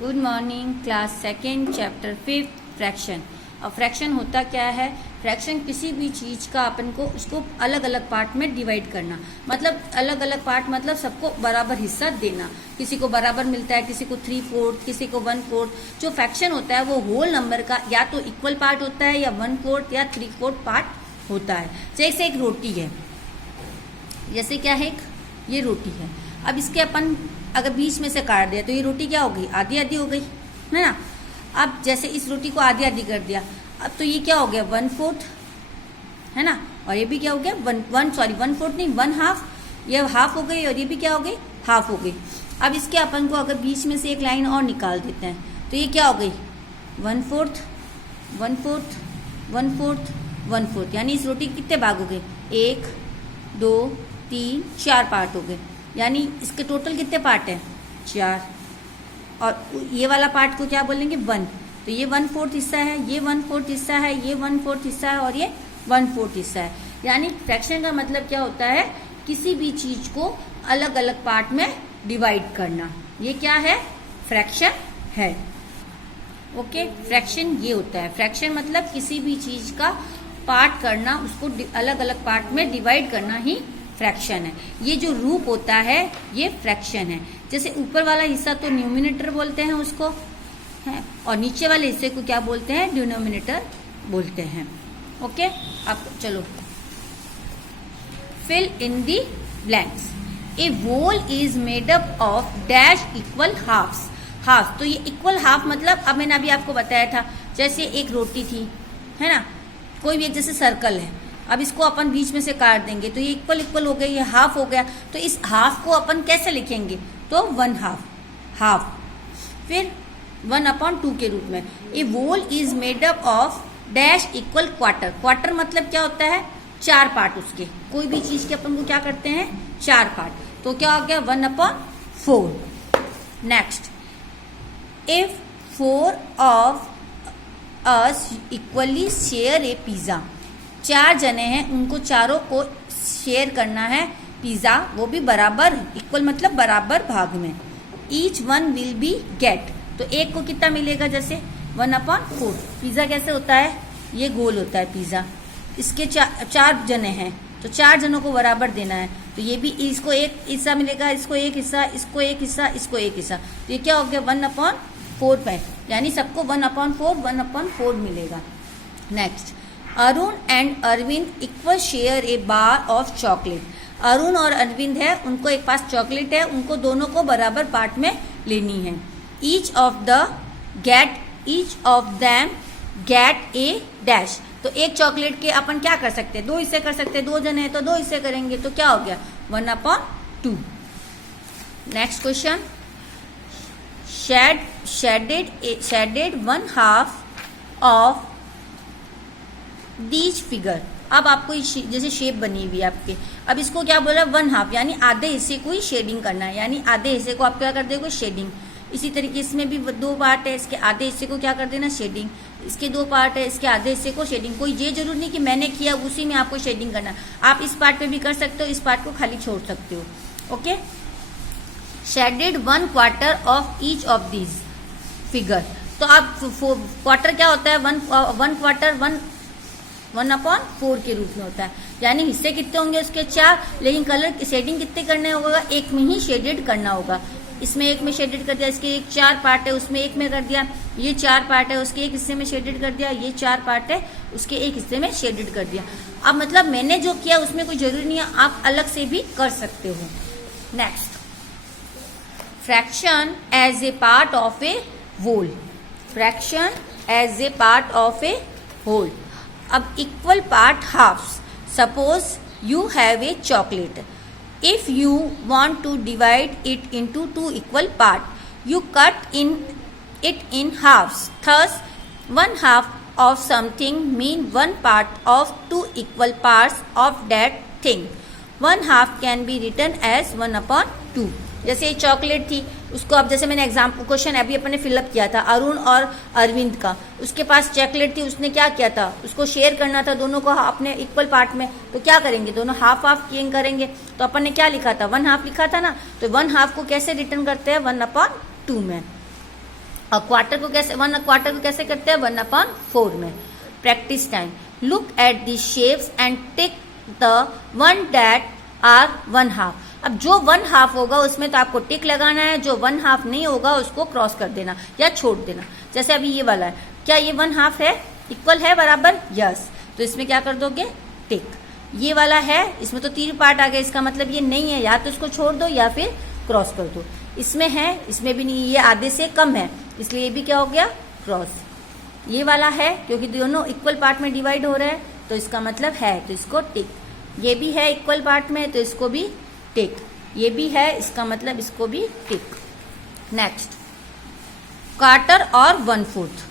Good morning class second chapter 5 fraction. अब fraction होता क्या है? फ्रैक्शन किसी भी चीज का अपन को उसको अलग अलग पार्ट में डिवाइड करना, मतलब अलग अलग पार्ट मतलब सबको बराबर हिस्सा देना। किसी को बराबर मिलता है, किसी को 3/4, किसी को 1/4। जो फ्रैक्शन होता है वो होल नंबर का या तो इक्वल पार्ट होता है या 1/4 या 3/4 पार्ट होता है। जैसे एक रोटी है, जैसे क्या है, ये रोटी है। अब इसके अपन अगर बीच में से काट दिया तो ये रोटी क्या हो गई? आधी आधी हो गई, है ना। अब जैसे इस रोटी को आधी आधी कर दिया, अब तो ये क्या हो गया? 1/4, है ना। और ये भी क्या हो गया? 1/4 नहीं, 1/2। ये हाफ हो गई और ये भी क्या हो गई? हाफ हो गई। अब इसके अपन को अगर बीच में से एक लाइन और निकाल देते हैं तो ये क्या हो गई? 1/4, 1/4, 1/4, 1/4। यानी इस रोटी के कितने भाग हो गए? 1, 2, 3, 4 पार्ट हो गए। यानी इसके टोटल कितने पार्ट हैं? 4। और ये वाला पार्ट को क्या बोलेंगे? 1। तो ये 1/4 हिस्सा है, ये 1/4 हिस्सा है, ये 1/4 हिस्सा है और ये 1/4 हिस्सा है। यानी फ्रैक्शन का मतलब क्या होता है? किसी भी चीज को अलग अलग पार्ट में डिवाइड करना। ये क्या है? फ्रैक्शन है। ओके, फ्रैक्शन ये होता है। फ्रैक्शन मतलब किसी भी चीज का पार्ट करना, उसको अलग अलग पार्ट में डिवाइड करना ही फ्रैक्शन है। ये जो रूप होता है ये फ्रैक्शन है। जैसे ऊपर वाला हिस्सा तो न्यूमिनेटर बोलते हैं उसको, है, और नीचे वाले हिस्से को क्या बोलते हैं? डिनोमिनेटर बोलते हैं। ओके, अब चलो fill in the blanks. A whole is made up of dash equal halves. Half, तो ये इक्वल हाफ मतलब अब मैंने अभी आपको बताया था, जैसे एक रोटी थी, है ना, कोई भी एक जैसे सर्कल है। अब इसको अपन बीच में से काट देंगे तो ये इक्वल इक्वल हो गया, ये हाफ हो गया। तो इस हाफ को अपन कैसे लिखेंगे? तो 1/2, हाफ, फिर 1/2 के रूप में। A whole is made up of dash equal quarter. Quarter मतलब क्या होता है? 4 पार्ट उसके। कोई भी चीज के अपन को क्या करते हैं? 4 पार्ट। तो क्या हो गया? 1/4। Next, if 4 of us equally share A pizza. 4 जने हैं, उनको चारों को शेयर करना है पिज्जा, वो भी बराबर, इक्वल मतलब बराबर भाग में। Each one will be get, तो एक को कितना मिलेगा? जैसे 1/4। पिज्जा कैसे होता है? ये गोल होता है पिज्जा। इसके 4 जने हैं तो 4 जनों को बराबर देना है। तो ये भी, इसको एक हिस्सा मिलेगा, इसको एक हिस्सा, इसको एक हिस्सा, इसको एक हिस्सा। तो ये क्या हो गया? 1/4 पे, यानी सबको 1/4 मिलेगा। Next, Arun and Arvind equal share a bar of chocolate. Arun और अरविंद है, उनको एक पास चॉकलेट है, उनको दोनों को बराबर पार्ट में लेनी है। Each of them get A dash. तो एक चॉकलेट के अपन क्या कर सकते हैं? 2 हिस्से कर सकते हैं। 2 जने हैं तो 2 हिस्से करेंगे, तो क्या हो गया? 1/2। Next question, shaded 1/2 of these figure. अब आपको जैसे शेप बनी हुई है आपके, अब इसको क्या बोला? 1/2, यानी आधे हिस्से को ही शेडिंग करना है। यानी आधे हिस्से को आप क्या कर दोगे? शेडिंग। इसी तरीके इसमें भी 2 पार्ट है, इसके आधे हिस्से को क्या कर देना? शेडिंग। इसके 2 पार्ट है, इसके आधे हिस्से को शेडिंग। कोई ये जरूर नहीं कि मैंने किया उसी में आपको शेडिंग करना। आप इस पार्ट पे भी कर सकते हो, इस पार्ट को खाली छोड़ सकते हो। Okay, shaded 1/4 of each of these figure. तो आप क्वार्टर क्या होता है? 1/4 1/4 के रूप में होता है। यानी हिस्से कितने होंगे उसके? 4, लेकिन कलर शेडिंग कितने करने होगा? एक में ही शेडेड करना होगा। इसमें एक में शेडेड कर दिया, इसके 4 पार्ट है उसमें एक में कर दिया, ये 4 पार्ट है उसके एक हिस्से में शेडेड कर दिया, ये 4 पार्ट है उसके एक हिस्से में शेडेड कर दिया। अब मतलब मैंने जो किया उसमें कोई जरूरी नहीं है, आप अलग से भी कर सकते हो। Next, fraction as a part of a whole. Fraction as a part of a whole. अब equal part halves. Suppose you have a chocolate. If you want to divide it into 2 equal parts, you cut it in halves. Thus, 1/2 of something means 1 part of 2 equal parts of that thing. 1/2 can be written as 1/2. जैसे chocolate थी, उसको अब जैसे मैंने example question अभी अपने fill up किया था, अरुण और अरविंद का, उसके पास चॉकलेट थी, उसने क्या किया था? उसको शेयर करना था दोनों को अपने इक्वल पार्ट में। तो क्या करेंगे? दोनों हाफ हाफ करेंगे। तो अपन ने क्या लिखा था? 1/2 लिखा था ना। तो 1/2 को कैसे रिटर्न करते हैं? 1/2 में। क्वार्टर को कैसे करते हैं 1/4 में। Practice time, look at the shapes and tick the one that are 1/2। अब जो 1/2 होगा उसमें तो आपको टिक लगाना है, जो 1/2 नहीं होगा उसको क्रॉस कर देना या छोड़ देना। जैसे अभी ये वाला है, क्या ये 1/2 है, इक्वल है, बराबर, यस, तो इसमें क्या कर दोगे, टिक। ये वाला है, इसमें तो 3 पार्ट आ गए, इसका मतलब ये नहीं है, या तो इसको छोड़ दो या फिर क्रॉस कर दो। इसमें है, इसमें भी नहीं, ये आधे से कम है, इसलिए ये भी क्या हो गया, क्रॉस। ये वाला है, क्योंकि दोनों इक्वल पार्ट में डिवाइड हो रहे हैं तो इसका मतलब है, तो इसको टिक। ये भी है इक्वल पार्ट में तो इसको भी टिक। ये भी है, इसका मतलब इसको भी टिक। नेक्स्ट, क्वार्टर और 1/4।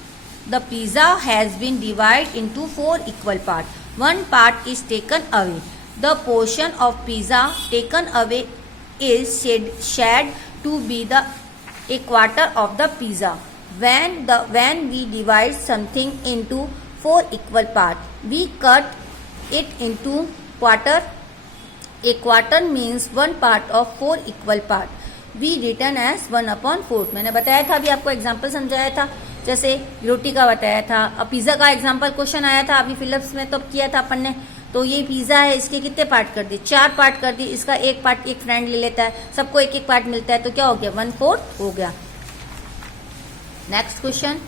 The pizza has been divide into 4 equal part. One part is taken away. The portion of pizza taken away is said to be a quarter of the pizza. When we divide something into 4 equal parts, we cut it into quarter. A quarter means 1 part of 4 equal parts. We written as 1/4. मैंने बताया था, अभी आपको example समझाया था, जैसे रोटी का बताया था। अब पिज्जा का एग्जाम्पल क्वेश्चन आया था अभी फिलिप्स में, तो किया था अपन ने। तो ये पिज्जा है, इसके कितने पार्ट कर दिए, 4 पार्ट कर दिए। इसका एक पार्ट एक फ्रेंड ले लेता है, सबको एक एक पार्ट मिलता है, तो क्या हो गया, 1/4 हो गया। Next question,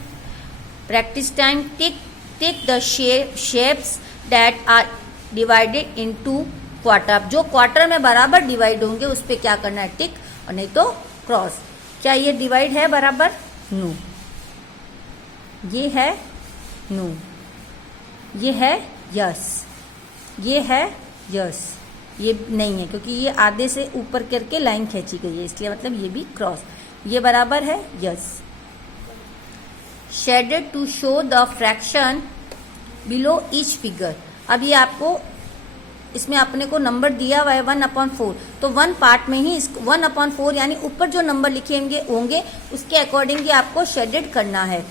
practice time, tick the shapes that are divided into quarter. जो क्वार्टर में बराबर डिवाइड होंगे उस पर क्या करना है, टिक, और नहीं तो क्रॉस। क्या ये डिवाइड है बराबर, नो। ये है नो, ये है यस, ये है यस, ये नहीं है क्योंकि ये आधे से ऊपर करके लाइन खींची गई है, इसलिए मतलब ये भी क्रॉस। ये बराबर है yes. Shaded to show the fraction below each figure. अब ये आपको इसमें अपने को नंबर दिया हुआ है 1/4, तो 1 पार्ट में ही 1/4 यानी ऊपर जो नंबर लिखे होंगे उसके अकॉर्डिंग ही आपको शेडेड करना है।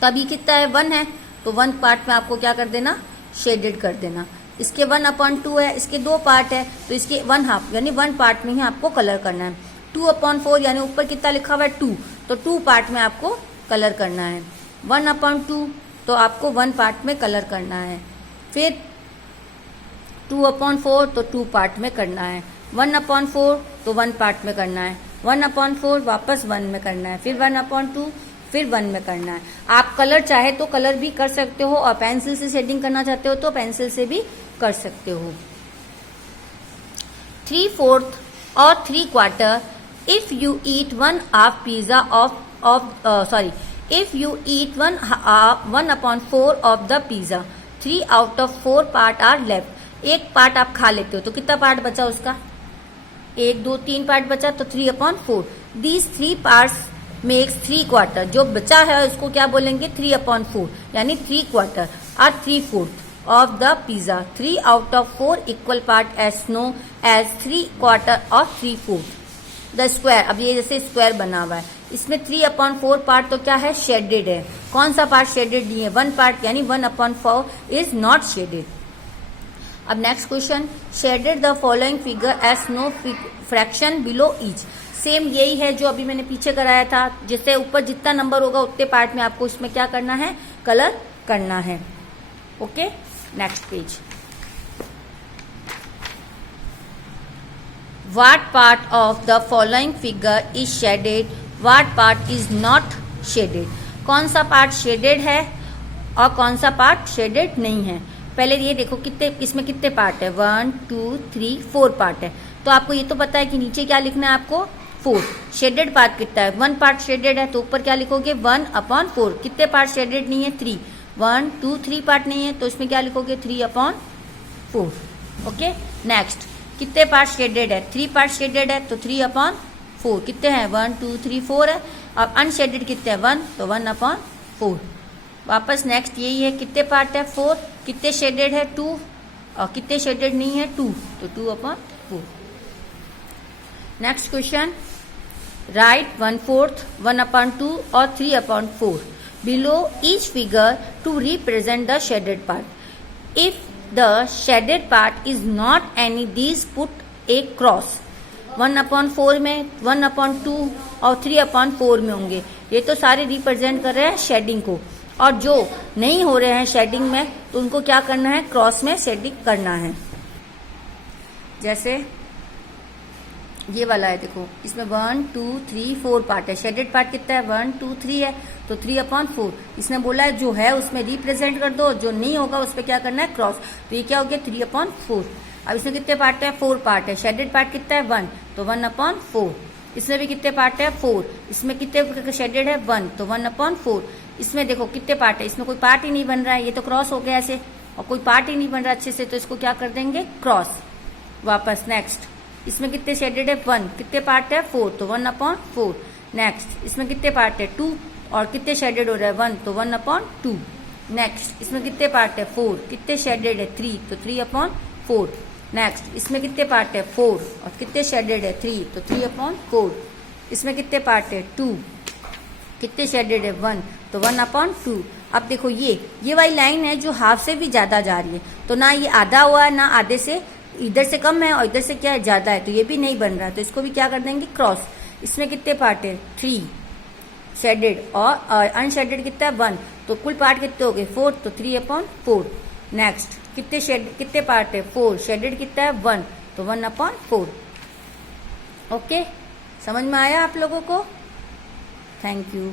तभी कितना है, 1 है, तो 1 पार्ट में आपको क्या कर देना, शेडेड कर देना। इसके 1/2 है, इसके 2 पार्ट है, तो इसके 1/2 यानी 1 पार्ट में ही आपको कलर करना है। 2/4 यानी ऊपर कितना लिखा हुआ है 2, तो 2 पार्ट में आपको कलर करना है। 1/2 तो आपको 1 पार्ट में कलर करना है। फिर 2/4 तो 2 पार्ट में करना है। 1/4 तो 1 पार्ट में करना है। 1/4 वापस 1 में करना है, फिर 1/2 फिर 1 में करना है। आप कलर चाहे तो कलर भी कर सकते हो, और पेंसिल से शेडिंग करना चाहते हो तो पेंसिल से भी कर सकते हो। 3/4 और 3/4। If you eat 1/2 pizza if you eat 1/4 of the pizza, 3 out of 4 part are left. एक पार्ट आप खा लेते हो तो कितना पार्ट बचा उसका, 1 2 3 पार्ट बचा, तो 3/4। These 3 parts makes 3/4। जो बचा है उसको क्या बोलेंगे, 3/4 यानी 3/4 और 3/4 of the pizza। 3 out of 4 equal part as known as 3/4 और 3/4। द स्क्वायर, अब ये जैसे स्क्वायर बना हुआ है, इसमें 3/4 पार्ट तो क्या है, शेडेड है। कौन सा पार्ट शेडेड नहीं है, 1 पार्ट, यानी 1/4 इज नॉट शेडेड। अब next question, shaded the following figure as no fraction below each. Same यही है जो अभी मैंने पीछे कराया था, जिससे ऊपर जितना नंबर होगा उतने पार्ट में आपको इसमें क्या करना है, कलर करना है। Okay, next page. What part of the following figure is shaded? What part is not shaded? कौन सा पार्ट शेडेड है और कौन सा पार्ट शेडेड नहीं है। पहले ये देखो कितने, इसमें कितने पार्ट है, 1 2 3 4 पार्ट है। तो आपको ये तो पता है कि नीचे क्या लिखना है आपको, 4। शेडेड पार्ट कितना है, 1 पार्ट शेडेड है, तो ऊपर क्या लिखोगे, 1/4। कितने पार्ट शेडेड नहीं है, 3। 1 2 3 पार्ट नहीं है, तो इसमें क्या लिखोगे, 3/4। ओके, नेक्स्ट, कितने पार्ट शेडेड है, 3 पार्ट शेडेड है, तो 3/4। कितने हैं, 1 2 3 4 है। अब अनशेडेड कितने हैं, 1, तो 1/4। वापस नेक्स्ट यही है, कितने पार्ट है, 4। कितने शेडेड है, 2, और कितने शेडेड नहीं है, 2, तो 2/4। नेक्स्ट क्वेश्चन, राइट 1/4, 1/2 और 3/4 below each figure to represent the shaded part. If the shaded part is not any these, put a cross। 1/4 में 1/2 और 3/4 में होंगे। ये तो सारे रिप्रेजेंट कर रहे हैं शेडिंग को, और जो नहीं हो रहे हैं शेडिंग में तो उनको क्या करना है, क्रॉस में शेडिंग करना है। जैसे ये वाला है, देखो इसमें 1 2 3 4 पार्ट है, शेडेड पार्ट कितना है 1 2 3 है, तो 3/4। इसने बोला है जो है उसमें रिप्रेजेंट कर दो, जो नहीं होगा उस पर क्या करना है, क्रॉस। तो ये क्या हो गया 3/4। अब इसमें कितने पार्ट है, 4 पार्ट है। शेडेड पार्ट कितना है 1, तो 1/4। इसमें भी कितने पार्ट है 4, इसमें कितने शेडेड है 1, तो 1/4। इसमें देखो कितने पार्ट है, इसमें कोई पार्ट ही नहीं बन रहा है, ये तो क्रॉस हो गया ऐसे, और कोई पार्ट ही नहीं बन रहा अच्छे से, तो इसको क्या कर देंगे, क्रॉस। वापस नेक्स्ट, इसमें कितने शेडेड है 1, कितने पार्ट है 4, तो 1/4। नेक्स्ट, इसमें कितने पार्ट है 2, और कितने शेडेड हो रहा है 1, तो 1/2। नेक्स्ट, इसमें कितने पार्ट है 4, कितने शेडेड है 3, तो 3/4। नेक्स्ट, इसमें कितने पार्ट है 4, और कितने शेडेड है 3, तो 3/4। इसमें कितने पार्ट है 2, कितने शेडेड है 1, तो 1/2। अब देखो ये वाली लाइन है जो हाफ से भी ज्यादा जा रही है, तो ना ये आधा हुआ है ना आधे से, इधर से कम है और इधर से क्या है ज्यादा है, तो ये भी नहीं बन रहा, तो इसको भी क्या कर देंगे, क्रॉस। इसमें कितने पार्ट है 3 शेडेड, और अनशेडेड कितना है 1, तो कुल पार्ट कितने हो गए 4, तो 3/4। नेक्स्ट, कितने पार्ट है 4, शेडेड कितना है 1, तो 1/4। ओके, समझ में आया आप लोगों को? Thank you.